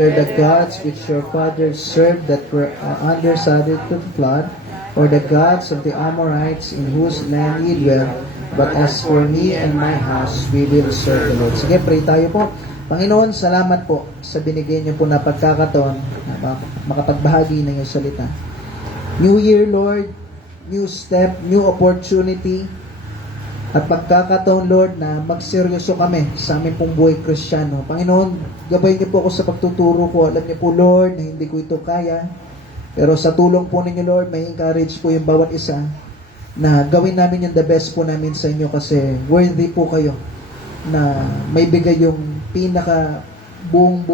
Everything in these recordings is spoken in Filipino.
The gods which your fathers served that were under Sodom to the flood, or the gods of the Amorites in whose land ye dwell. But as for me and my house, we will serve the Lord. Sige, pray tayo po. Panginoon, salamat po sa binigay niyo po na pagkakataon na makapagbahagi ng iyong salita. New Year, Lord, new step, new opportunity, at pagkakataon, Lord, na magseryoso kami sa aming pong buhay Kristiyano. Panginoon, gabay niyo po ako sa pagtuturo ko. Alam niyo po, Lord, na hindi ko ito kaya. Pero sa tulong po ninyo, Lord, may encourage po yung bawat isa na gawin namin yung the best po namin sa inyo kasi worthy po kayo na may bigay yung pinaka buong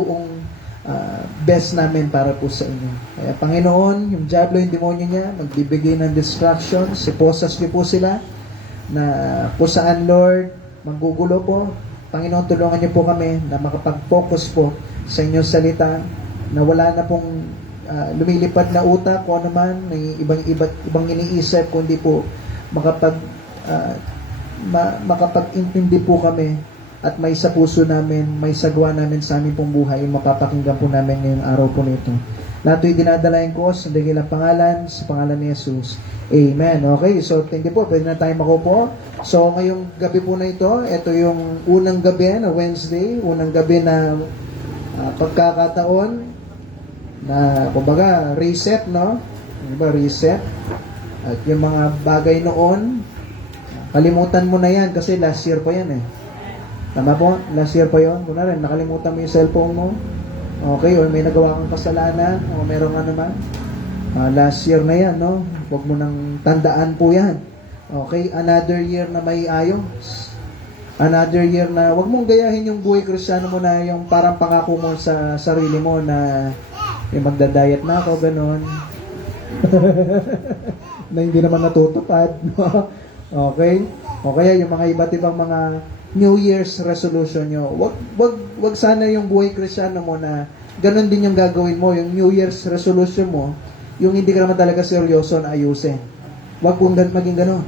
best namin para po sa inyo. Kaya Panginoon, yung diablo, yung demonyo niya, magbibigay ng distractions, siposas niyo po sila na po saan, Lord, manggugulo po. Panginoon, tulungan niyo po kami na makapag-focus po sa inyong salita, na wala na pong lumilipad na utak kung ano man, may ibang iniisip, kundi po makapag-intindi po kami at may sa puso namin, may sagwa namin sa aming pong buhay, yung mapapakinggan po namin ngayong araw po nito. Lahat ito'y dinadalayan ko sa dakilang pangalan, sa pangalan ni Jesus. Amen. Okay, so thank you po. Pwede na tayo makupo. So ngayong gabi po na ito yung unang gabi na Wednesday, unang gabi na pagkakataon na, kumbaga, reset, no? Diba, reset. At yung mga bagay noon, kalimutan mo na yan kasi last year pa yan eh. Tama po? Last year pa yun. Kunwari, nakalimutan mo yung cellphone mo. Okay, or may nagawa kang kasalanan, o merong ano man. Last year na yan, no? Huwag mo nang tandaan po yan. Okay, another year na may ayos. Another year na, huwag mong gayahin yung buhay Kristiyano mo na yung parang pangako mo sa sarili mo na yung magda-diet na ako, gano'n. Na hindi naman natutupad. No? Okay? O kaya yung mga iba't ibang mga New Year's resolution nyo. Wag sana yung buhay Kristiyano mo na ganun din yung gagawin mo. Yung New Year's resolution mo, yung hindi ka naman talaga seryoso na ayusin. Wag kung maging ganun.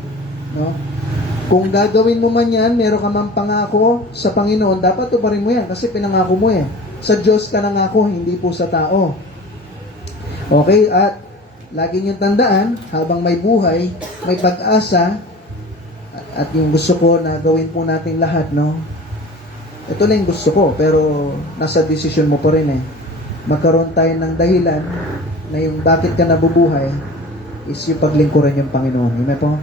No? Kung gagawin mo man yan, meron ka man pangako sa Panginoon, dapat tuparin mo yan kasi pinangako mo eh. Sa Diyos ka nangako, hindi po sa tao. Okay? At lagi niyong tandaan, habang may buhay, may pag-asa. At yung gusto ko na gawin po natin lahat, no? Ito lang yung gusto ko, pero nasa decision mo pa rin eh. Magkaroon tayo ng dahilan na yung bakit ka nabubuhay is yung paglingkuran yung Panginoon. Amen po?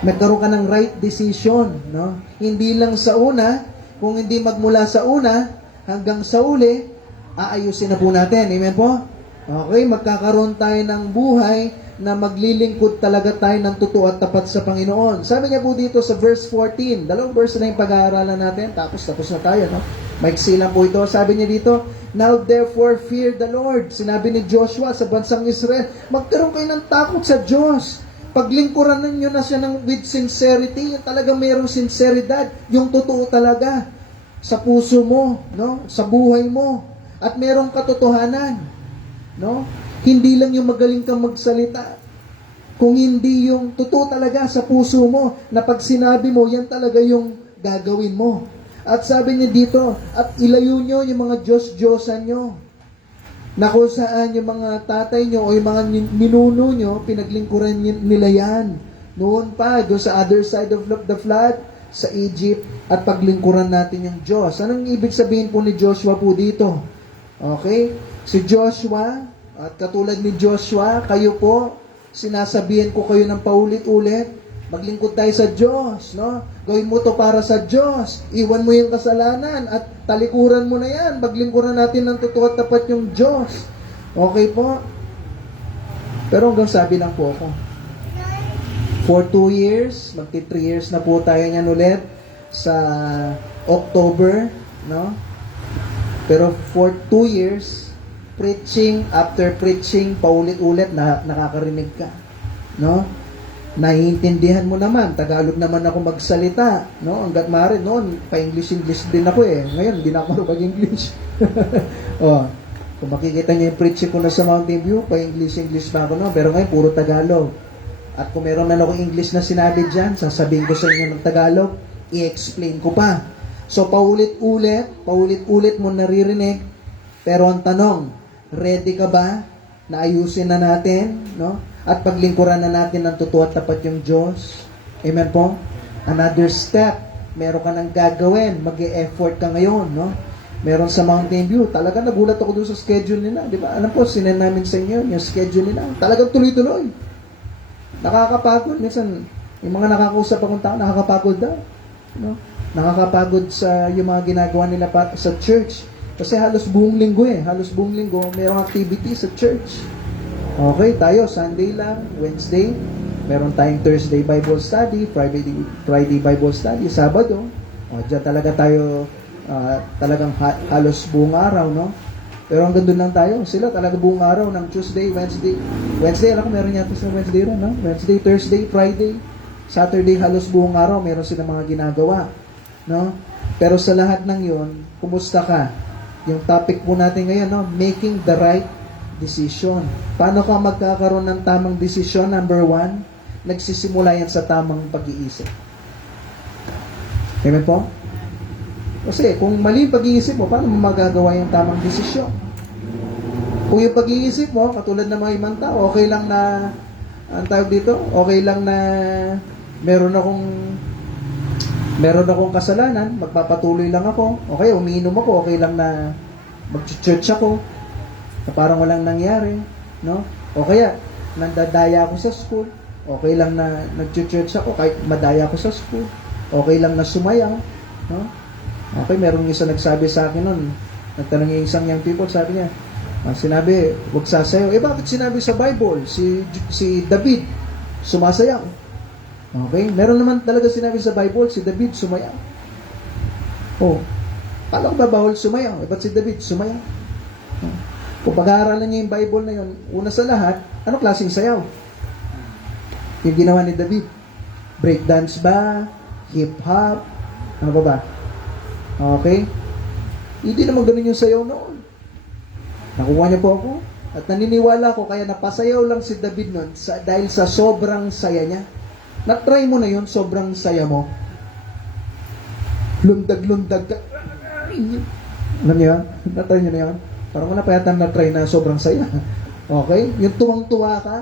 Magkaroon ka ng right decision, no? Hindi lang sa una, kung hindi magmula sa una hanggang sa uli, aayusin na po natin. Amen po? Okay, magkakaroon tayo ng buhay na maglilingkod talaga tayo ng totoo at tapat sa Panginoon. Sabi niya po dito sa verse 14, dalawang verse na yung pag-aaralan natin, tapos na tayo, no? Maiksi lang po ito. Sabi niya dito, now therefore fear the Lord. Sinabi ni Joshua sa bansang Israel, magkaroon kayo ng takot sa Diyos. Paglingkuran ninyo na siya with sincerity, yung talagang mayroong sinceridad, yung totoo talaga sa puso mo, no? Sa buhay mo. At mayroong katotohanan, no? Hindi lang yung magaling kang magsalita. Kung hindi yung totoo talaga sa puso mo, na pag sinabi mo, yan talaga yung gagawin mo. At sabi niya dito, at ilayo nyo yung mga Diyos-Diyosan nyo, na kung saan yung mga tatay nyo o yung mga ninuno nyo, pinaglingkuran nila yan. Noon pa, doon sa other side of the flood, sa Egypt, at paglingkuran natin yung Diyos. Anong ibig sabihin po ni Joshua po dito? Okay? Si Joshua, at katulad ni Joshua, kayo po, sinasabihan ko kayo ng paulit-ulit, maglingkod tayo sa Diyos, no? Gawin mo to para sa Diyos. Iwan mo yung kasalanan at talikuran mo na yan. Maglingkuran natin ng totoo at tapat yung Diyos. Okay po? Pero hanggang sabi lang po ako. For 2 years, magti 3 years na po tayo niyan ulit sa October, no? Pero for 2 years, preaching after preaching, paulit-ulit na nakakarinig ka, no? Naiintindihan mo naman, Tagalog naman ako magsalita, no? Hangga't maaari noon, pa-English din ako eh. Ngayon, hindi na ako mag-English. Oh, kung makikita niyo yung preaching ko na sa Mountain View, pa-English pa ako no? Pero ngayon, puro Tagalog. At kung meron man ako English na sinabi dyan, sasabihin ko sa inyo ng Tagalog, i-explain ko pa. So, paulit-ulit mo naririnig, Pero ang tanong, ready ka ba na ayusin na natin, no? At paglingkuran na natin ng totoo at tapat yung Diyos? Amen po? Another step, meron ka nang gagawin, mag-e-effort ka ngayon, no? Meron sa Mountain View, talaga nagulat ako doon sa schedule nila, di ba? Alam po, sinend namin sa inyo yung schedule nila. Talagang tuloy-tuloy. Nakakapagod. Minsan, yung mga nakakausap akong tao, nakakapagod daw. No? Nakakapagod sa yung mga ginagawa nila sa church. Kasi halos buong linggo mayroong activity sa church. Okay, tayo, Sunday lang, Wednesday, meron tayong Thursday Bible Study, Friday Bible Study, Sabado. O, dyan talaga tayo, talagang halos buong araw, no? Pero hanggang doon lang tayo. Sila talaga buong araw ng Tuesday, Wednesday, alam ko meron yata sa Wednesday ron, no? Wednesday, Thursday, Friday, Saturday, halos buong araw, meron silang mga ginagawa, no? Pero sa lahat ng yon, kumusta ka? Yung topic po natin ngayon, no? Making the right decision. Paano ka magkakaroon ng tamang desisyon? Number 1, nagsisimula yan sa tamang pag-iisip. Amen po? Kasi kung mali yung pag-iisip mo, paano mo magagawa yung tamang desisyon? Kung yung pag-iisip mo, katulad ng mga ibang tao, okay lang na, ang tawag dito, okay lang na meron akong kasalanan, magpapatuloy lang ako, okay, umiinom ako, okay lang na mag-church ako, na parang walang nangyari, no? O kaya, nandadaya ako sa school, okay lang na nag-church ako, kahit madaya ako sa school, okay lang na sumayaw, no? Okay, merong isa nagsabi sa akin nun, nagtanong yung isang young people, sabi niya, sinabi, huwag sasayaw. Bakit sinabi sa Bible, si David, sumasayaw? Okay, meron naman talaga sinabi sa Bible, si David sumayaw. Oh, kala ko ba bawal sumayaw? Ba't si David sumayaw? Kung pag-aaralan niya yung Bible na yun, una sa lahat, ano klaseng sayaw? Yung ginawa ni David. Breakdance ba? Hip-hop? Ano ba ba? Okay? Hindi naman ganun yung sayaw noon. Nakuha niya po ako. At naniniwala ko, kaya napasayaw lang si David noon dahil sa sobrang saya niya. Na-try mo na yun, sobrang saya mo. Lundag-lundag ka. Alam niyo yun? Na-try niyo na yun? Parang wala pa yata na-try na sobrang saya. Okay? Yung tuwang-tuwa ka,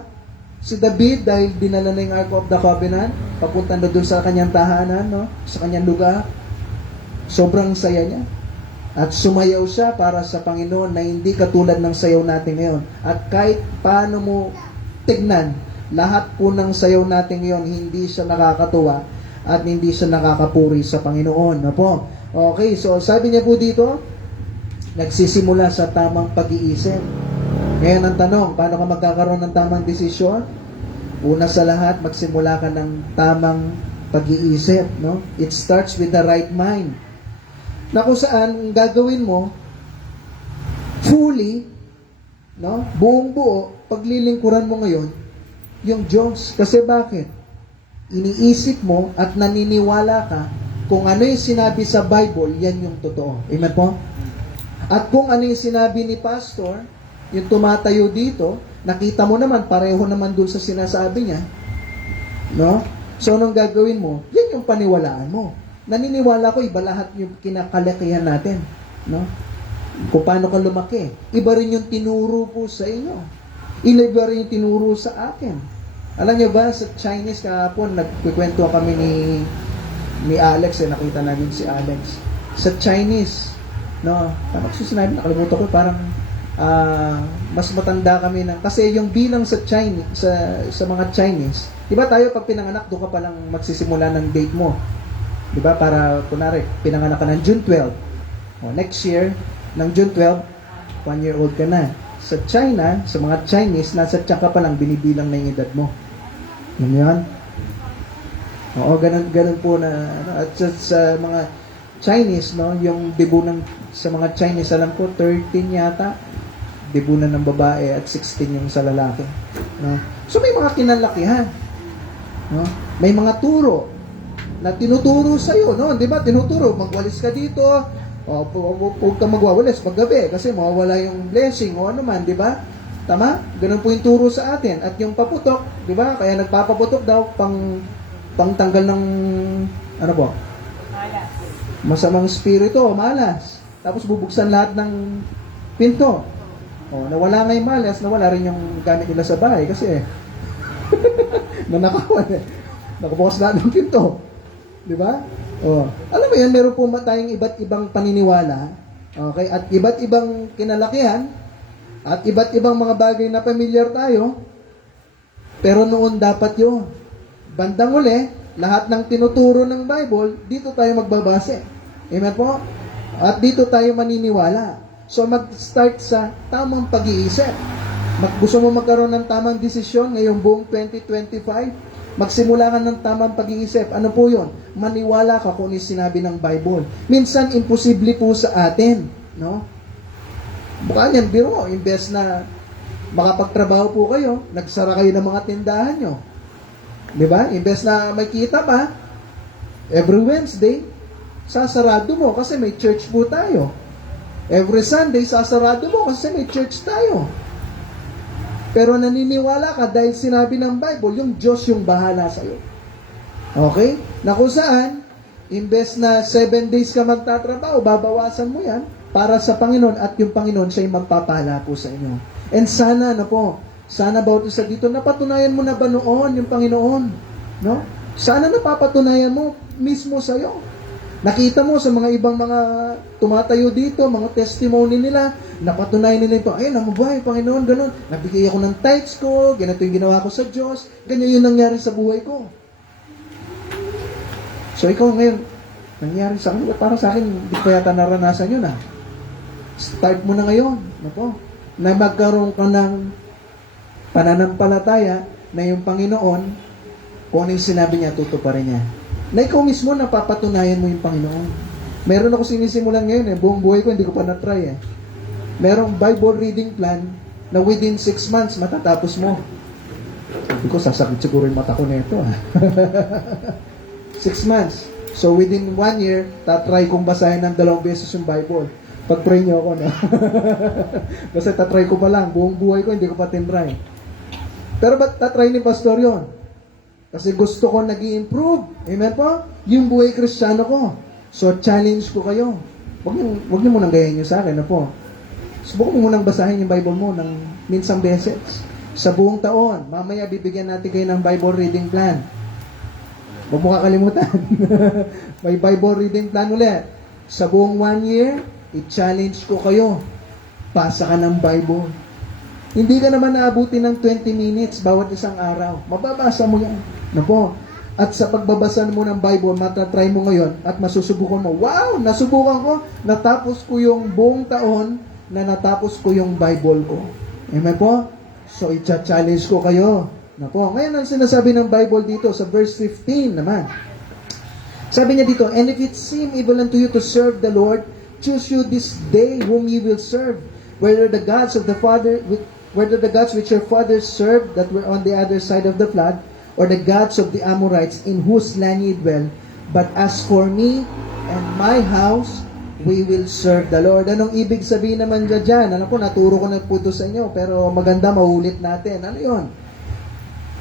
si David, dahil dinala na yung Ark of the Covenant, papunta na doon sa kanyang tahanan, no? Sa kanyang lugar, sobrang saya niya. At sumayaw siya para sa Panginoon na hindi katulad ng sayaw natin ngayon. At kahit paano mo tignan, lahat po ng sayaw natin ngayon, hindi siya nakakatuwa at hindi siya nakakapuri sa Panginoon. No po? Okay, so sabi niya po dito, nagsisimula sa tamang pag-iisip. Ngayon ang tanong, paano ka magkakaroon ng tamang desisyon? Una sa lahat, magsimula ka ng tamang pag-iisip. No? It starts with the right mind. Na kung saan gagawin mo fully, no? Buong buo, paglilingkuran mo ngayon yung Diyos. Kasi bakit? Iniisip mo at naniniwala ka kung ano yung sinabi sa Bible, yan yung totoo. Amen po? At kung ano yung sinabi ni Pastor, yung tumatayo dito, nakita mo naman, pareho naman dun sa sinasabi niya. No? So, anong gagawin mo? Yan yung paniwalaan mo. Naniniwala ko, iba lahat yung kinakalakihan natin. No? Kung paano ka lumaki. Iba rin yung tinuro po sa inyo. Iba rin yung tinuro sa akin. Alam niyo ba, sa Chinese kahapon, nagkikwento kami ni Alex, nakita namin si Alex. Sa Chinese, no, ano kasi sinabi, nakalimutan ko, parang mas matanda kami kasi yung bilang sa Chinese, sa mga Chinese, di ba tayo pag pinanganak, doon ka palang magsisimula ng date mo. Di ba? Para, kunwari, pinanganak ka ng June 12. O, next year, ng June 12, 1-year-old ka na. Sa China, sa mga Chinese, nasa tsaka pa lang binibilang na yung edad mo. Yun yun? Oo, ganun po na, at sa mga Chinese, no, yung debut sa mga Chinese, alam ko, 13 yata, debut na ng babae at 16 yung sa lalaki. No? So, may mga kinalakihan. No? May mga turo na tinuturo sa'yo, no? Di ba? Tinuturo, magwalis ka dito, o huwag ka magwawalis paggabi kasi mawawala yung blessing o ano man, di ba? Tama? Ganun po yung turo sa atin. At yung paputok, di ba? Kaya nagpapaputok daw pangtanggal ng, ano po? Malas. Masamang spirito, malas. Tapos bubuksan lahat ng Pinto. Nawala nga yung malas, nawala rin yung gamit nila sa bahay kasi nanakawan nakabukas lahat ng pinto. Di ba? Alam mo yan, meron po tayong iba't ibang paniniwala, okay, at iba't ibang kinalakihan, at iba't ibang mga bagay na pamilyar tayo, pero noon dapat yun. Bandang uli, lahat ng tinuturo ng Bible, dito tayo magbabase. Amen po? At dito tayo maniniwala. So, mag-start sa tamang pag-iisip. Gusto mo magkaroon ng tamang desisyon ngayong buong 2025? Magsimula ka ng tamang pag-iisip. Ano po yun? Maniwala ka kung ano yung sinabi ng Bible. Minsan, imposible po sa atin. No? Baka yan, biro, imbes na makapagtrabaho po kayo, nagsara kayo ng mga tindahan nyo. Di ba? Imbes na may kita pa, every Wednesday, sasarado mo kasi may church po tayo. Every Sunday, sasarado mo kasi may church tayo. Pero naniniwala ka dahil sinabi ng Bible, yung Diyos yung bahala sa'yo. Okay? Na kung saan, imbes na 7 days ka magtatrabaho, babawasan mo yan para sa Panginoon at yung Panginoon siya yung magpapala po sa inyo. And sana, sana bawat isa dito, napatunayan mo na ba noon yung Panginoon? No? Sana napapatunayan mo mismo sa'yo. Nakita mo sa mga ibang mga tumatayo dito, mga testimony nila, napatunayan nila ito, ay, namubuhay, Panginoon, ganun. Nabigay ako ng tithes ko, ganito yung ginawa ko sa Diyos, ganyan yung nangyari sa buhay ko. So, ikaw ngayon, nangyari sa akin, para sa akin, hindi ko yata naranasan yun, Start mo na ngayon, na magkaroon ka ng pananampalataya na yung Panginoon, kung ano yung sinabi niya, tutuparin niya. Na ikaw mismo napapatunayan mo yung Panginoon. Meron ako sinisimulan ngayon buong buhay ko hindi ko pa na-try Merong Bible reading plan na within 6 months matatapos mo. Sabi ko, sasakit siguro yung mata ko nito 6 months. So within 1 year, tatry kong basahin ng 2 beses yung Bible. Pag-pray niyo ako, Kasi tatry ko pa lang. Buong buhay ko hindi ko pa tinry. Pero ba't tatry ni Pastor yon? Kasi gusto ko nag-i-improve. Amen po? Yung buhay Kristiyano ko. So, challenge ko kayo. Huwag niyo munang gayahin niyo sa akin, po. Subukan mo munang basahin yung Bible mo ng minsang beses. Sa buong taon. Mamaya, bibigyan natin kayo ng Bible reading plan. Huwag mo kakalimutan. May Bible reading plan ulit. Sa buong 1 year, i-challenge ko kayo. Pasa ka ng Bible. Hindi ka naman naabuti ng 20 minutes bawat isang araw. Mababasa mo yan. At sa pagbabasa mo ng Bible, matatry mo ngayon at masusubukan mo, wow, nasubukan ko, natapos ko yung buong taon na natapos ko yung Bible ko. Amen po? So, i-challenge ko kayo. Ngayon ang sinasabi ng Bible dito sa verse 15 naman. Sabi niya dito, and if it seem evil unto you to serve the Lord, choose you this day whom you will serve, whether the gods which your fathers served that were on the other side of the flood, or the gods of the Amorites in whose land ye dwell. But as for me and my house, we will serve the Lord. Anong ibig sabihin naman dyan? Naturo ko na po ito sa inyo, pero maganda maulit natin. Ano yon?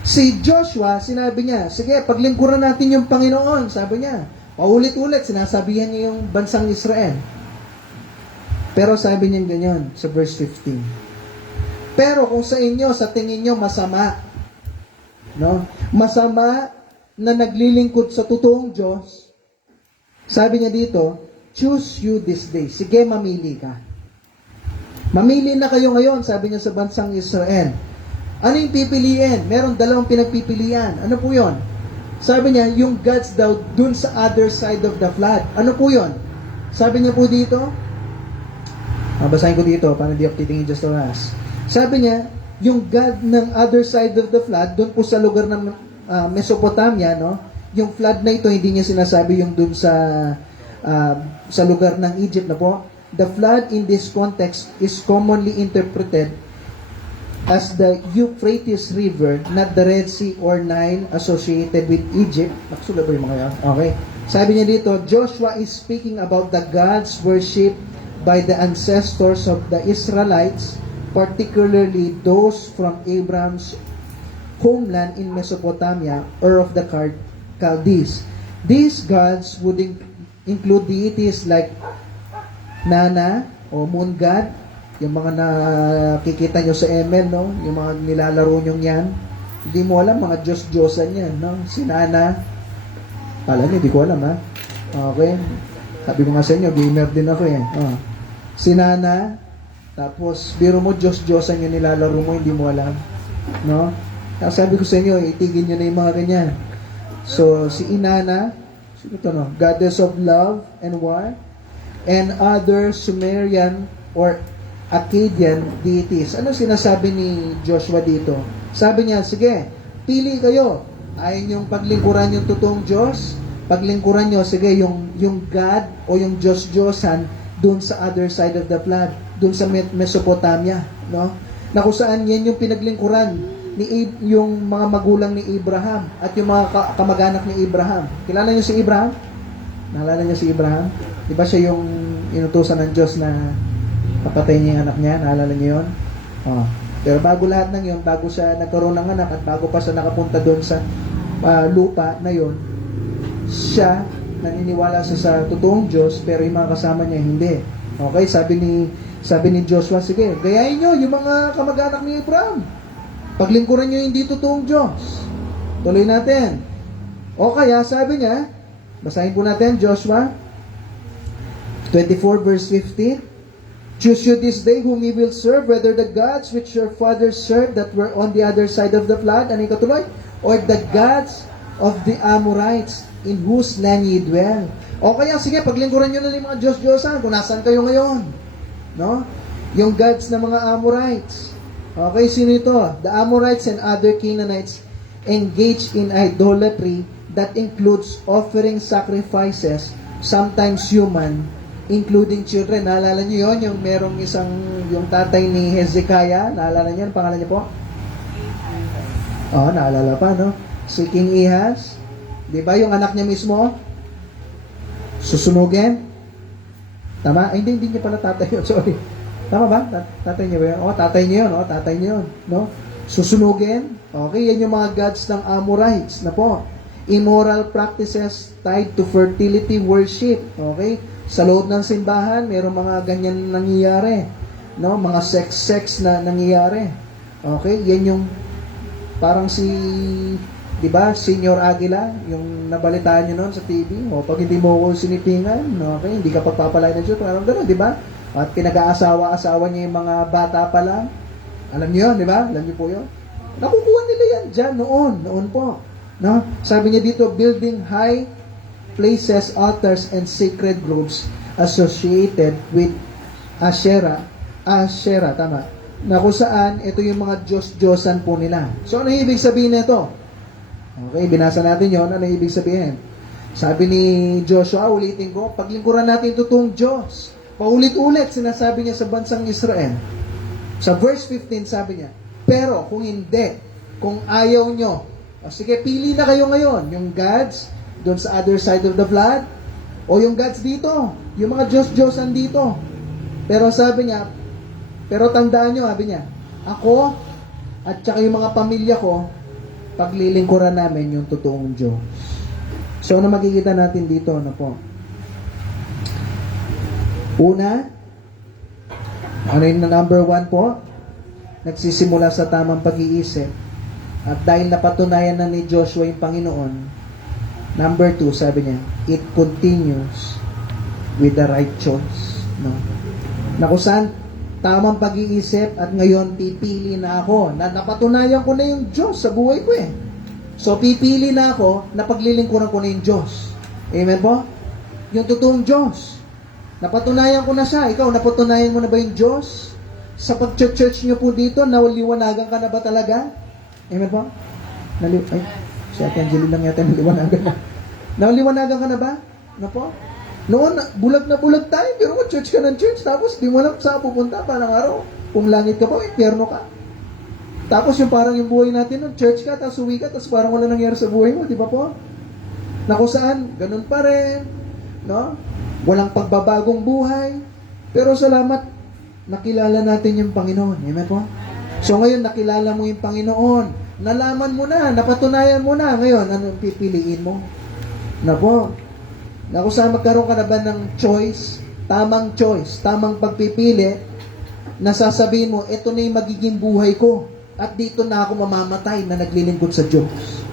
Si Joshua, sinabi niya, sige, paglingkuran natin yung Panginoon, sabi niya. Paulit-ulit, sinasabihan niya yung bansang Israel. Pero sabi niya ganyan sa verse 15. Pero kung sa inyo, sa tingin nyo, masama, masama na naglilingkod sa totoong Diyos, sabi niya dito, choose you this day. Sige, mamili ka. Mamili na kayo ngayon, sabi niya sa bansang Israel. Ano yung pipiliin? Meron 2 pinagpipilian. Ano po yon? Sabi niya, yung gods daw dun sa other side of the flood. Ano po yon? Sabi niya po dito, basahin ko dito para hindi ako titingin just to us. Sabi niya, yung God ng other side of the flood, doon po sa lugar ng Mesopotamia, yung flood na ito, hindi niya sinasabi yung doon sa lugar ng Egypt na po. The flood in this context is commonly interpreted as the Euphrates River, not the Red Sea or Nile associated with Egypt. Nakasulat ba yung mga yan? Okay. Sabi niya dito, Joshua is speaking about the gods worshipped by the ancestors of the Israelites, particularly those from Abraham's homeland in Mesopotamia or of the Chaldees. These gods would include deities like Nana o moon god, yung mga nakikita nyo sa ML, no? Yung mga nilalaro nyo yan, hindi mo alam, mga Diyos-Diyosan yan, no? Si Nana, alam niyo, hindi ko alam, ha? Okay. Sabi ko nga sa inyo, gamer din ako, eh. Oh. Si Nana, tapos, biro mo, Diyos-Diyosan yung nilalaro mo, hindi mo alam, no? Kaya sabi ko sa inyo, itigin nyo na yung mga ganyan. So, si Inanna, sino to, no? Goddess of love and war, and other Sumerian or Akkadian deities. Ano sinasabi ni Joshua dito? Sabi niya, sige, pili kayo. Ayaw niyong paglingkuran yung totoong Diyos. Paglingkuran niyo, sige, yung God o yung Diyos-Diyosan dun sa other side of the flood, dun sa Mesopotamia, no? Na kung saan yan yung pinaglingkuran ni yung mga magulang ni Abraham at yung mga kamag-anak ni Abraham. Kilala niyo si Abraham? Naalala niyo si Abraham? Di ba siya yung inutusan ng Diyos na papatay niya yung anak niya? Naalala niyo yun? Oh. Pero bago lahat ng yun, bago siya nagkaroon ng anak at bago pa siya nakapunta doon sa lupa na yun, siya naniniwala siya sa totoong Diyos pero yung mga kasama niya hindi. Okay? Sabi ni Joshua, sige, gayahin nyo yung mga kamag-anak ni Abraham. Paglingkuran nyo yung hindi totoong Diyos. Tuloy natin. O kaya, sabi niya, basahin po natin, Joshua 24 verse 15. Choose you this day whom ye will serve, whether the gods which your fathers served that were on the other side of the flood, ano yung katuloy? Or the gods of the Amorites in whose land ye dwell. O kaya, sige, paglingkuran nyo na yung mga Diyos-Diyosan kung nasaan kayo ngayon. No? Yung gods ng mga Amorites. Okay, sino ito? The Amorites and other Canaanites engaged in idolatry that includes offering sacrifices, sometimes human, including children. Naalala niyo yon, yung merong yung tatay ni Hezekiah, naalala niyo, ang pangalan niyo po? Naalala pa, no? Si King Ahaz, di ba yung anak niya mismo? Susunugin? Tama? Ay, hindi niya pala tatay yun, sorry. Tama ba? Tatay niya ba yun? Tatay niya yun, tatay niya yun, no? Susunugin? Okay, yan yung mga gods ng Amorites na po. Immoral practices tied to fertility worship. Okay? Sa loob ng simbahan, mayroong mga ganyan nangyayari. No? Mga sex na nangyayari. Okay? Yan yung parang si, di ba, Senior Aguila, yung nabalitaan nyo noon sa TV. Pag hindi mo ko sinipingan, okay, hindi ka pagpapalay ng Diyos. Parang gano'n, di ba? At pinag-aasawa-asawa niya yung mga bata pa lang. Alam niyo yun, di ba? Alam niyo po yun? Nakukuha nila yan dyan noon po. No? Sabi niya dito, building high places, altars, and sacred groves associated with Asherah, tama, na kung saan ito yung mga Diyos-Diyosan po nila. So, ano ibig sabihin nito? Okay, binasa natin yon. Ano ibig sabihin? Sabi ni Joshua, ulitin ko, paglingkuran natin yung totoong Diyos. Paulit-ulit, sinasabi niya sa bansang Israel. Sa verse 15, sabi niya, pero kung hindi, kung ayaw nyo, sige, pili na kayo ngayon, yung gods doon sa other side of the flood, o yung gods dito, yung mga Diyos-Diyosan dito. Pero sabi niya, pero tandaan nyo, sabi niya, ako at saka yung mga pamilya ko, paglilingkuran namin yung totoong Diyos. So, ano makikita natin dito? Ano po? Una, ano yung number 1 po? Nagsisimula sa tamang pag-iisip. At dahil napatunayan na ni Joshua yung Panginoon, number 2, sabi niya, it continues with the right choice. No? Na kung saan tamang pag-iisip at ngayon pipili na ako na napatunayan ko na yung Diyos sa buhay ko eh. So pipili na ako na paglilingkuran ko na yung Diyos. Amen po? Yung totoong Diyos. Napatunayan ko na siya. Ikaw, napatunayan mo na ba yung Diyos? Sa pag-church nyo po dito, naliwanagan ka na ba talaga? Amen po? Ay, si Ate Angeline lang yata naliwanagan na. Naliwanagan ka na ba? Ano po? Noon, bulag na bulag tayo, pero church ka ng church, tapos di mo alam saan pupunta, parang araw, kung langit ka pa, impyerno ka. Tapos yung parang yung buhay natin nun, church ka, tapos uwi ka, tapos parang wala nangyari sa buhay mo, di ba po? Na kung saan, ganun pa rin, no? Walang pagbabagong buhay, pero salamat, nakilala natin yung Panginoon, amen po? So ngayon, nakilala mo yung Panginoon, nalaman mo na, napatunayan mo na, ngayon, anong pipiliin mo? Na po, na kung saan magkaroon ka na ba ng choice, tamang pagpipili, nasasabihin mo, ito na yung magiging buhay ko. At dito na ako mamamatay na naglilingkod sa Diyos.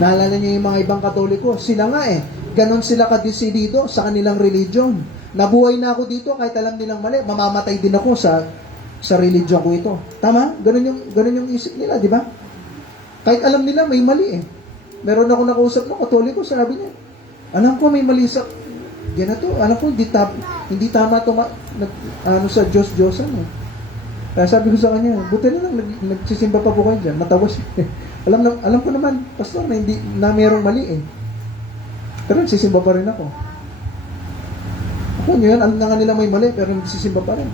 Naalala niyo yung mga ibang Katoliko, sila nga ganon sila kadesidido sa kanilang religion. Nabuhay na ako dito kahit alam nilang mali, mamamatay din ako sa religion ko ito. Tama? Ganon yung isip nila, di ba? Kahit alam nila may mali Meron ako nakausap ng Katoliko, sabi niya, alam ko may mali sa ganito, alam ko hindi tama sa Diyos-Diyosan Kaya sabi ko sa kanya, buti na lang nagsisimba pa po kayo dyan, matawas alam ko naman, pastor, na merong mali pero nagsisimba pa rin ako. Ako yun, alam na nga nila may mali, pero nagsisimba pa rin.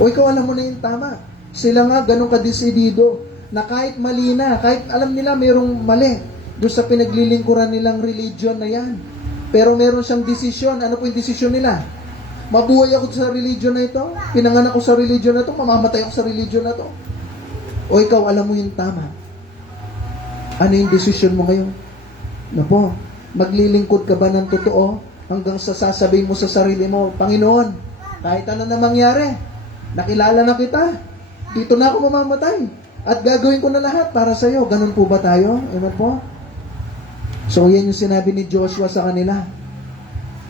O ikaw alam mo na yung tama. Sila nga ganun kadesidido, na kahit mali na, kahit alam nila merong mali, doon sa pinaglilingkuran nilang religion na yan. Pero meron siyang desisyon. Ano po yung desisyon nila? Mabuhay ako sa religion na ito, pinanganak ko sa religion na ito, mamamatay ako sa religion na ito. O ikaw, alam mo yung tama. Ano yung desisyon mo ngayon? Ano po? Maglilingkod ka ba ng totoo hanggang sa sasabihin mo sa sarili mo, Panginoon, kahit ano na mangyari, nakilala na kita, dito na ako mamamatay, at gagawin ko na lahat para sa iyo. Ganun po ba tayo? Amen po? So, yan yung sinabi ni Joshua sa kanila.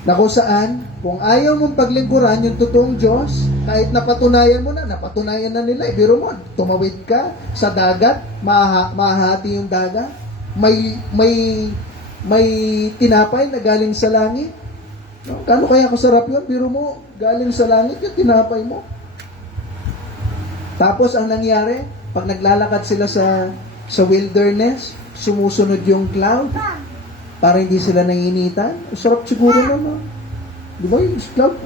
Na kung saan, kung ayaw mong paglingkuran yung totoong Diyos, kahit napatunayan mo na, napatunayan na nila, biro mo, tumawid ka sa dagat, mahahati yung dagat, may tinapay na galing sa langit. No? Kano kaya kasarap yun? Biro mo, galing sa langit yung tinapay mo. Tapos, ang nangyari, pag naglalakad sila sa wilderness, sumusunod yung cloud, para hindi sila nanginitan. Sarap siguro nun, Di ba yung cloud?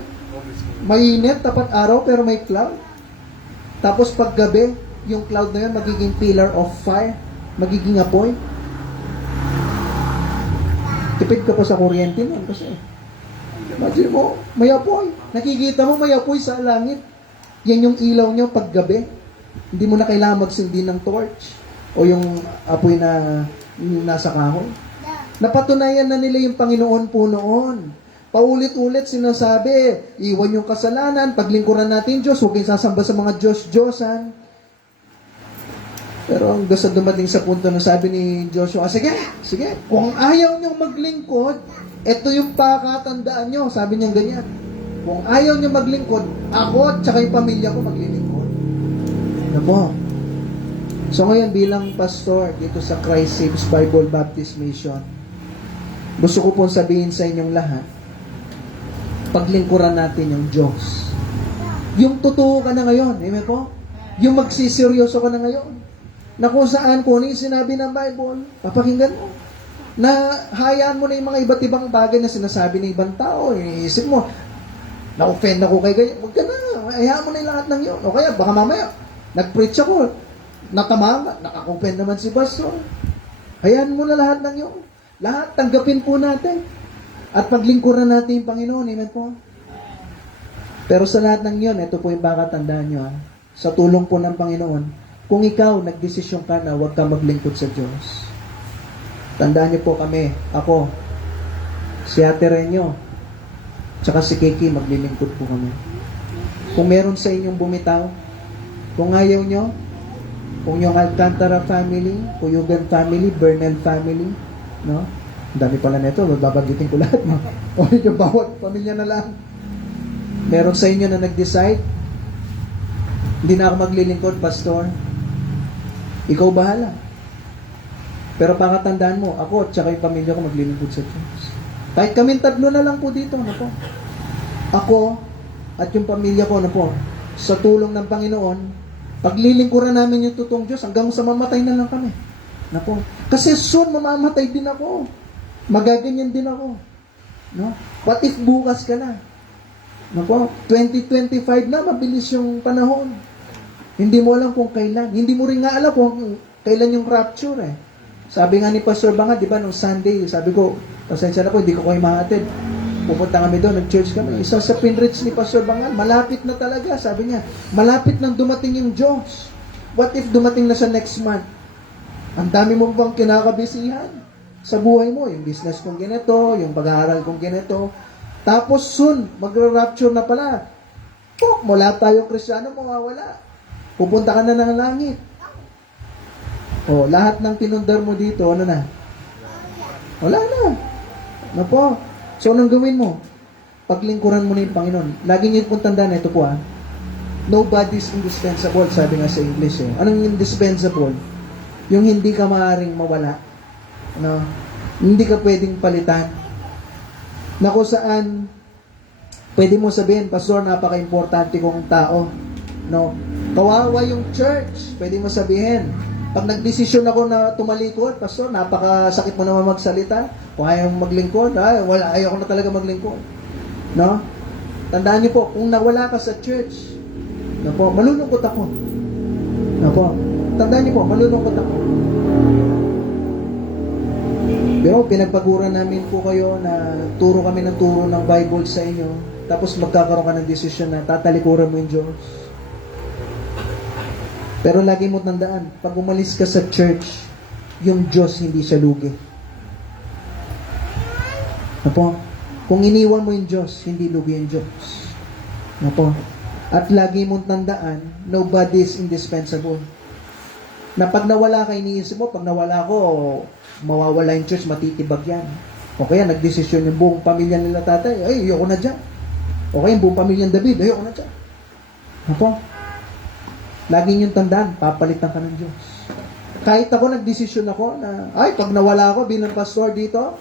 Mainit, tapat araw, pero may cloud. Tapos pag gabi, yung cloud na yun magiging pillar of fire, magiging apoy. Tipid ka pa sa kuryente nun kasi. Imagine mo, may apoy. Nakikita mo may apoy sa langit. Yan yung ilaw nyo pag gabi. Hindi mo na kailangan magsindi ng torch o yung apoy na nasa kahoy. Napatunayan na nila yung Panginoon po noon. Paulit-ulit sinasabi, iwan yung kasalanan, paglingkuran natin Diyos, huwag kayong sasamba sa mga Diyos-Diyosan. Pero hanggang sa dumating sa punto na sabi ni Joshua, sige, kung ayaw niyong maglingkod, ito yung pakatandaan niyo. Sabi niya ganyan, kung ayaw niyo maglingkod, ako at saka yung pamilya ko maglilingkod. Ano po? So ngayon bilang pastor dito sa Christ Saves Bible Baptist Mission, gusto ko pong sabihin sa inyong lahat, paglingkuran natin yung Diyos. Yung totoo ka na ngayon, amen po? Yung magsiseryoso ka na ngayon, na kung saan, kung ano yung sinabi ng Bible, papakinggan mo. Na hayaan mo na yung mga iba't ibang bagay na sinasabi ng ibang tao, iniisip mo, na-offend ako kay ganyan, huwag ka na, hayaan mo na yung lahat ng yun. O kaya, baka mamaya, nag-preach ako, natamama, nakaka-offend naman si pastor. Hayaan mo na lahat ng yun. Lahat, tanggapin po natin. At paglingkuran natin yung Panginoon. Amen po. Pero sa lahat ng yun, ito po yung baka tandaan nyo. Sa tulong po ng Panginoon, kung ikaw, nagdesisyon ka na huwag ka maglingkod sa Diyos. Tandaan nyo po kami, ako, si Ate Renyo, tsaka si Kiki, maglilingkod po kami. Kung meron sa inyong bumitaw, kung ayaw nyo, kung yung Alcantara family, Puyugan family, Bernal family, no? Ang dami pala nito, babanggitin ko lahat, no? O yung bawat pamilya na lang. Meron sa inyo na nag-decide, hindi na ako maglilingkod, pastor. Ikaw bahala. Pero pakatandaan mo, ako at saka yung pamilya ko maglilingkod sa Diyos. Kahit kaming tatlo na lang po dito, ano po? Ako at yung pamilya ko, ano po? Sa tulong ng Panginoon, paglilingkuran namin yung totoong Diyos, hanggang sa mamatay na lang kami. Ano po? Kasi soon, mamamatay din ako. Magaganyan din ako. No? What if bukas ka na? Ano po? 2025 na, mabilis yung panahon. Hindi mo alam kung kailan. Hindi mo rin nga alam kung kailan yung rapture Sabi nga ni Pastor Banga, di ba, nung Sunday, sabi ko, pasensya na po, hindi ko kayo mahatid. Pupunta kami doon, nag-church kami. Isa sa pinrich ni Pastor Bangal, malapit na talaga, sabi niya. Malapit nang dumating yung Diyos. What if dumating na sa next month? Ang dami mo bang kinakabisihan sa buhay mo? Yung business kong ganito, yung pag-aaral kong ganito. Tapos soon, magra-rapture na pala. Pok, mula tayong Kristiyano, mawawala. Pupunta ka na ng langit. O, lahat ng tinundar mo dito, ano na? Wala na. Ano po? So, anong gawin mo? Paglingkuran mo na yung Panginoon. Lagi niyo pong tandaan, ito po nobody's indispensable, sabi nga sa English eh. Anong indispensable? Yung hindi ka maaaring mawala. No? Hindi ka pwedeng palitan. Na kung saan, pwede mo sabihin, Pastor, napaka-importante kong tao. No? Kawawa yung church. Pwede mo sabihin, pag nagdesisyon ako na tumalikod, Pastor, napakasakit mo naman magsalita. Kung ayaw maglingkod, ayaw ko na talaga maglingkod. No? Tandaan niyo po, kung nawala ka sa church, no po, malulungkot ako. No po, tandaan niyo po, malulungkot ako. Pero pinagpaguran namin po kayo na turo kami ng turo ng Bible sa inyo, tapos magkakaroon ka ng desisyon na tatalikuran mo yung Diyos. Pero lagi mo tandaan, pag umalis ka sa church, yung Diyos hindi siya lugi. No po, kung iniwan mo yung Diyos, hindi lugi yung Diyos. No po. At lagi mong tandaan, nobody is indispensable. Na pag nawala ka, iniisip mo, pag nawala ko, mawawala yung church, matitibag yan. O kaya, nagdesisyon yung buong pamilya nila tatay, ay, ayoko na dyan. O kaya, yung buong pamilya ng David, ayoko na dyan. Ako, lagi niyong tandaan, papalitan ka ng Diyos. Kahit ako, nagdesisyon ako na, ay, pag nawala ako bilang pastor dito,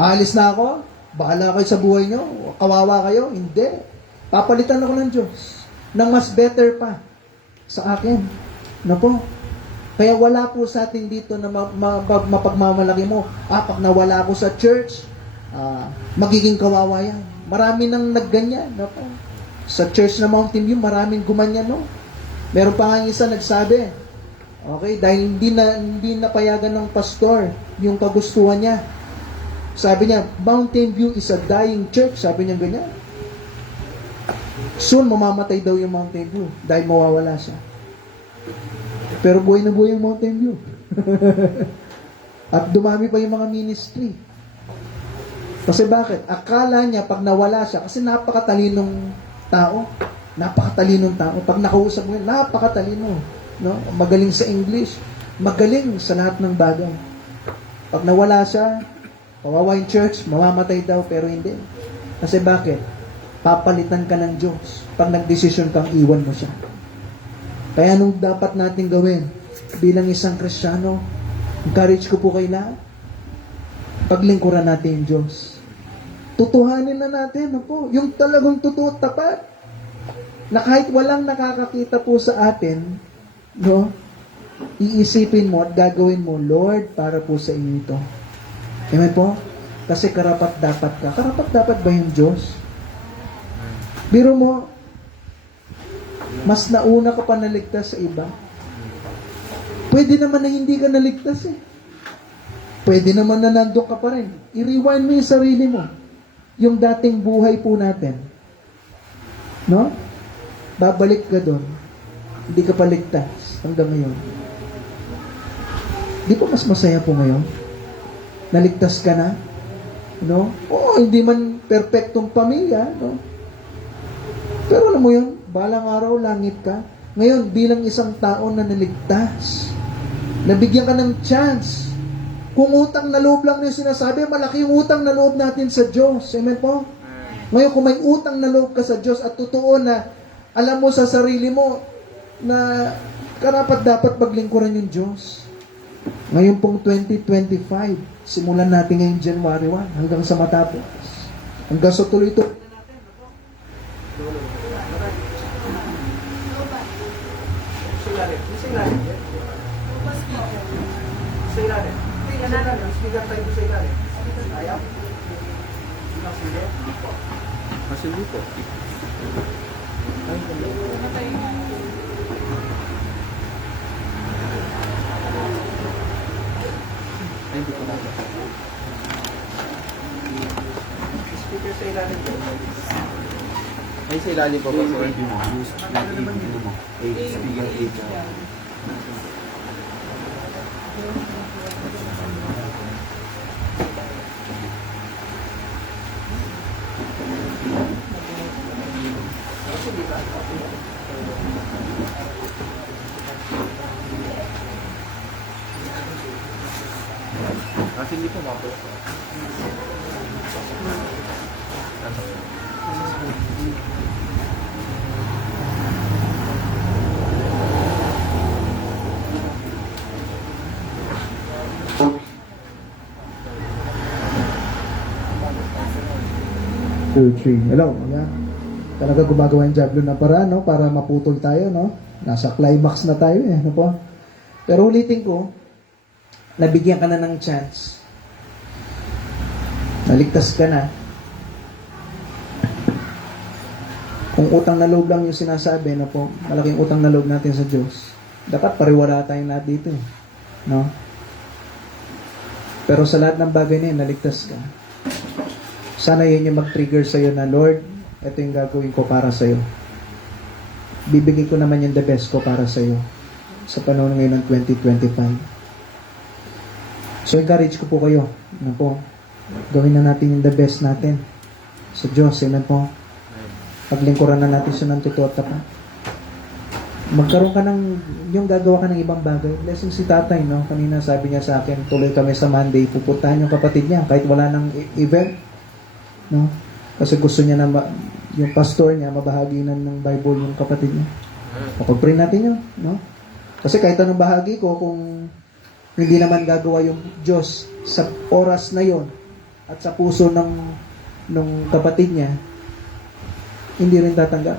aalis na ako, bahala kayo sa buhay nyo, kawawa kayo, hindi. Papalitan ako ng Diyos ng mas better pa sa akin. No po? Kaya wala po sa atin dito na mapagmamalaki mo. Pag nawala ako sa church, magiging kawawa yan. Marami nang nagganyan. No po? Sa church na Mountain View, maraming gumanyan. No? Meron pa nga isa nagsabi, okay, dahil hindi napayagan ng pastor yung kagustuhan niya. Sabi niya, Mountain View is a dying church. Sabi niya ganyan. Soon, mamamatay daw yung Mountain View dahil mawawala siya. Pero buhay na buhay yung Mountain View. At dumami pa yung mga ministry. Kasi bakit? Akala niya pag nawala siya, kasi napakatalinong tao. Napakatalinong tao. Pag nakausap mo yun, napakatalino. No? Magaling sa English. Magaling sa lahat ng bagay. Pag nawala siya, kawawa yung church, mamamatay daw, pero hindi. Kasi bakit? Papalitan ka ng Diyos pag nagdesisyon kang iwan mo siya. Kaya anong dapat natin gawin bilang isang Kristiyano? Encourage ko po kayo lahat. Paglingkuran natin yung Diyos. Tutuhanin na natin, po, yung talagang totoo tapat. Na kahit walang nakakakita po sa atin, no, iisipin mo at gagawin mo, Lord, para po sa inyo ito. Amen po? Kasi karapat dapat ka. Karapat dapat ba yung Diyos? Biro mo, mas nauna ka pa naligtas sa iba. Pwede naman na hindi ka naligtas eh. Pwede naman na nandun ka pa rin. I-rewind mo yung sarili mo. Yung dating buhay po natin. No? Babalik ka doon. Hindi ka pa ligtas hanggang ngayon. Di ba mas masaya po ngayon? Naligtas ka na? No? Oo, hindi man perfectong pamilya, no? Pero alam mo yun, balang araw, langit ka. Ngayon, bilang isang tao na naligtas, nabigyan ka ng chance. Kung utang na loob lang yung sinasabi, malaki yung utang na loob natin sa Diyos. Amen po? Ngayon, kung may utang na loob ka sa Diyos at totoo na alam mo sa sarili mo na karapat dapat paglingkuran yung Diyos. Ngayon pong 2025, simulan natin ngayong January 1 hanggang sa matapos. Hanggang sa tuloy-tuloy. Masindi po. Ay, hindi ko lang. Speaker sa ilalim po. Ay, sa ilalim po po. Kasi hindi po mako. Two, three. Hello, mga. Talaga gumagawa yung Diablo na para, no? Para maputol tayo, no? Nasa climax na tayo, eh. Ano po? Pero ulitin ko, nabigyan ka na ng chance. Naligtas ka na. Kung utang na loob lang yung sinasabi, no po? Malaking utang na loob natin sa Diyos. Dapat pariwala tayong lahat dito, eh. No? Pero sa lahat ng bagay na yun, naligtas ka. Sana yun yung mag-trigger sa'yo na, Lord, ito yung gagawin ko para sa'yo. Bibigay ko naman yung the best ko para sa'yo sa panahon ngayon ng 2025. So, encourage ko po kayo. Ano po? Gawin na natin yung the best natin sa Diyos. Amen po. Paglingkuran na natin siya ng totoo at tapat. Magkaroon ka ng, yung gagawa ka ng ibang bagay. Blessing si tatay, no? Kanina sabi niya sa akin, tuloy kami sa Monday, pupuntahan yung kapatid niya kahit wala ng event. No? Kasi gusto niya na yung pastor niya mabahaginan ng Bible yung kapatid niya. Kapag-pray natin yun, no? Kasi kahit anong bahagi ko, kung hindi naman gagawa yung Diyos sa oras na yon at sa puso ng kapatid niya, hindi rin tatanggap.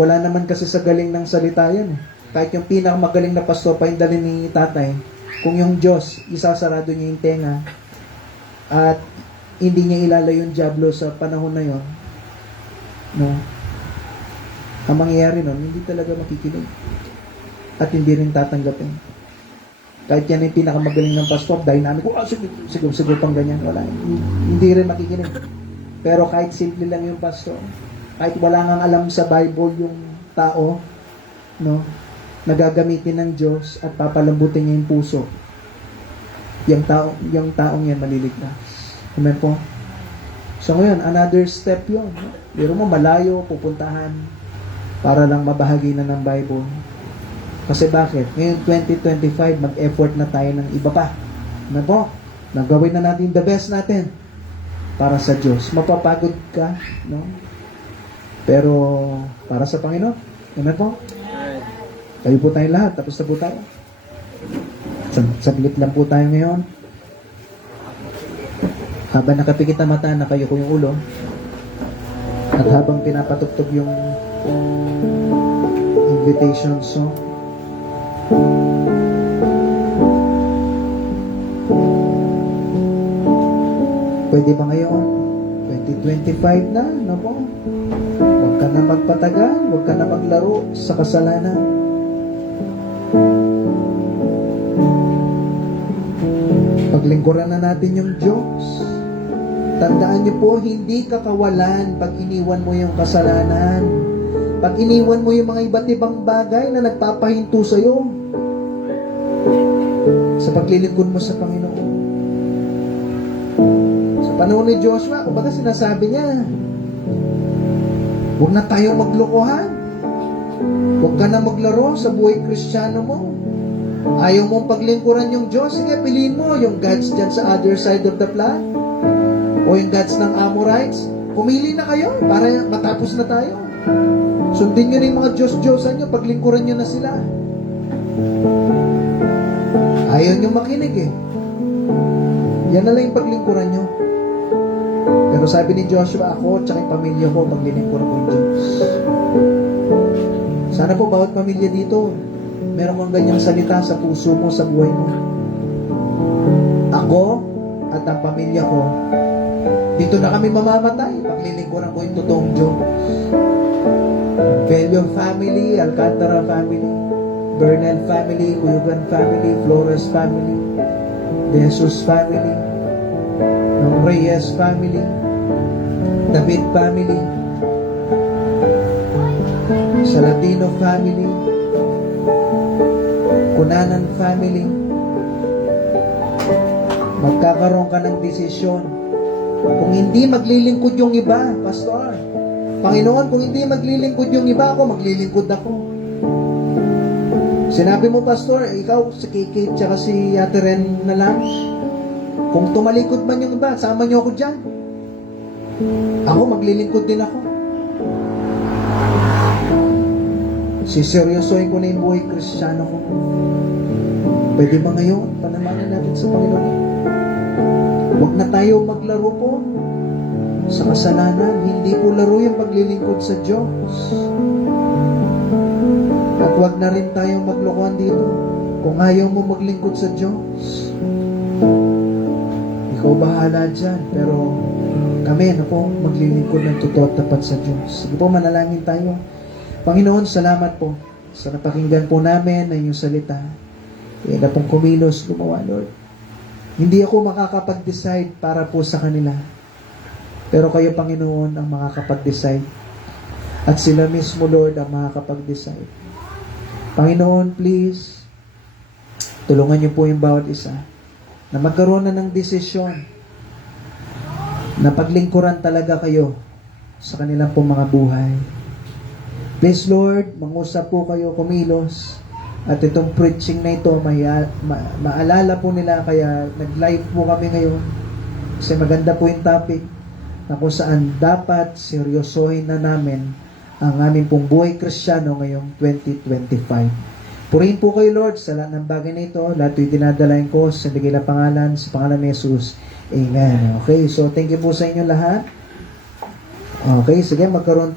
Wala naman kasi sa galing ng salita yan. Eh. Kahit yung pinakamagaling na pastor, paindalin ni tatay, kung yung Diyos, isasarado niya yung tenga at hindi niya ilalayo yung Diablo sa panahon na yon, no? Ang mangyayari nun, hindi talaga makikinig. At hindi rin tatanggapin. Kahit yan yung pinakamagaling ng pastor, dynamic, siguro pang ganyan, wala. Hindi rin makikinig. Pero kahit simple lang yung pastor, kahit wala nang alam sa Bible yung tao, no, nagagamitin ng Diyos at papalambutin niya yung puso, yung taong yan maliligtas. Amen po. So ngayon, another step yun. Biro mo, malayo, pupuntahan para lang mabahagi na ng Bible. Kasi bakit? Ngayon, 2025, mag-effort na tayo ng iba pa. Amen po. Nagawin na natin the best natin para sa Diyos. Mapapagod ka, no? Pero para sa Panginoon. Amen po. Tayo po tayong lahat. Tapos na po tayo. Saglit lang po tayo ngayon. Habang nakapikit ang mata, nakayo ko yung ulo. At habang pinapatugtog yung invitation song, pwede ba ngayon? 2025 na, no po? Huwag ka na magpatagal, huwag ka na maglaro sa kasalanan. Paglingkuran na natin yung Diyos. Tandaan niyo po, hindi ka kawalan pag iniwan mo yung kasalanan. Pag iniwan mo yung mga iba't ibang bagay na nagpapahinto sa'yo sa paglilingkod mo sa Panginoon. Sa panahon ni Joshua, kumbaga sinasabi niya, huwag na tayong maglokohan. Huwag ka na maglaro sa buhay Kristiyano mo. Ayaw mong paglingkuran yung Diyos, sige, piliin mo yung gods dyan sa other side of the planet o yung gods ng Amorites. Pumili na kayo para matapos na tayo. Sundin nyo na yung mga Diyos-Diyosan nyo, paglingkuran nyo na sila. Ayaw nyo makinig eh. Yan na lang yung paglingkuran nyo. Pero sabi ni Joshua, ako at yung pamilya ko, paglilingkuran ko yung Diyos. Sana po bawat pamilya dito, meron kang ganyang salita sa puso mo, sa buhay mo. Ako at ang pamilya ko, dito na kami mamamatay. Paglilingkuran ko yung totoong Diyos. Velio family, Alcantara family, Bernal family, Uyugan family, Flores family, De Jesus family, Reyes family, David family, Saladino family, Kunanan family. Magkakaroon ka ng desisyon. Kung hindi maglilingkod yung iba, Pastor, Panginoon, kung hindi maglilingkod yung iba ako, maglilingkod ako. Sinabi mo, Pastor, ikaw, si Kiki, tsaka si Ate Ren na lang. Kung tumalikod man yung iba, sama niyo ako dyan. Ako, maglilingkod din ako. Siseryosohin ko na yung buhay Kristiyano ko. Pwede ba ngayon? Panalangin natin sa Panginoon. Huwag na tayo maglaro po sa kasalanan. Hindi po laro yung paglilingkod sa Diyos. At huwag na rin tayong maglokohan dito. Kung ayaw mo maglingkod sa Diyos, ikaw bahala dyan. Pero kami, maglilingkod ng totoo at tapat sa Diyos. Sige po, manalangin tayo. Panginoon, salamat po sa napakinggan po namin ng iyong salita. Kaya na pong kumilos, gumawa, Lord. Hindi ako makakapag-decide para po sa kanila. Pero kayo, Panginoon, ang makakapag-decide. At sila mismo, Lord, ang makakapag-decide. Panginoon, please, tulungan niyo po yung bawat isa na magkaroon na ng desisyon na paglingkuran talaga kayo sa kanilang pong mga buhay. Please, Lord, mangusap po kayo, kumilos. At itong preaching na ito, maalala po nila, kaya nag-live po kami ngayon. Kasi maganda po yung topic na kung saan dapat seryosohin na namin ang aming pong buhay Kristiyano ngayong 2025. Purihin po kayo, Lord, sa lahat ng bagay na ito. Lahat yung dinadalain ko sa bigay na pangalan, sa pangalan ni Jesus. Amen. Okay, so thank you po sa inyo lahat. Okay, sige, magkaroon